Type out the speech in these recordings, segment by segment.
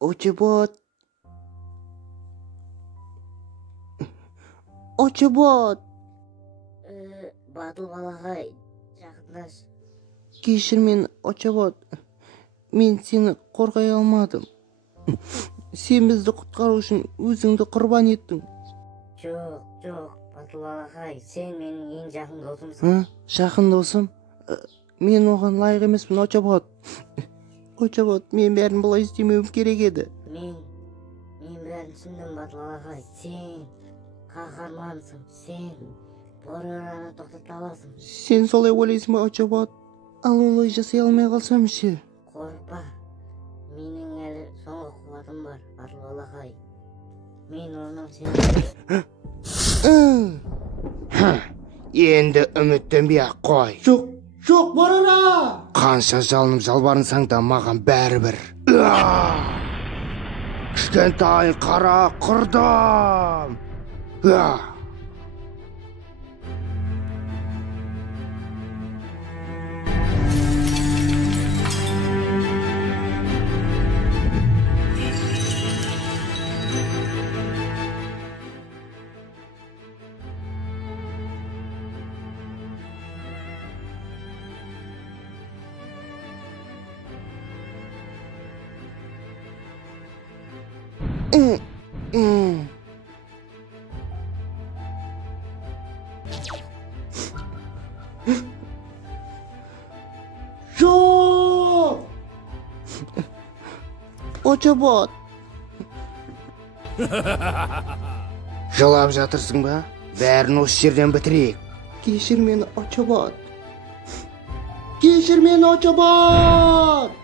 Очобот. Очобот. Батыл балағай, жақындаш. Кешір мені, Очобот. Мен сені қорғай алмадым. Сен бізді құтқару үшін өзіңді құрбан еттің. Жоқ, батыл балағай, сен менің ең жақын досымсың. Жақын досым? Мен оған лайық емеспін, Очобот. Очобот, мен бәрін бұлай істемеуім керек еді. Мен бәрін түсіндім, батыл балағай. Сен қаһармансың, сен бораны тоқтата аласың. Сен солай ойлайсың ба, Очобот? Ал олай жасай алмай қалсам ше? Қорықпа, менің әлі соңғы қуатым бар, батыл балағай. Мен орным сен. Енді үміттенбей-ақ қой. Жоқ, барара! Қанша жалынып жалбарынсаң да маған бәрібір. Кішкентай қара құрдым. Жоқ! Очобот! Жылап жатырсың ба? Бәрін осы жерден бітірейік. Кешір мені, Очобот! Кешір мені, Очобот!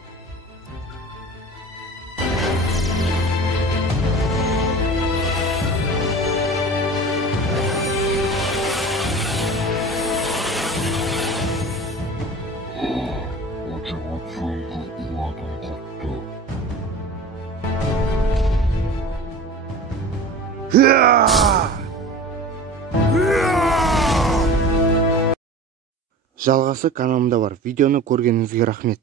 Жалғасы каналымда бар. Видеоны көргеніңізге рахмет.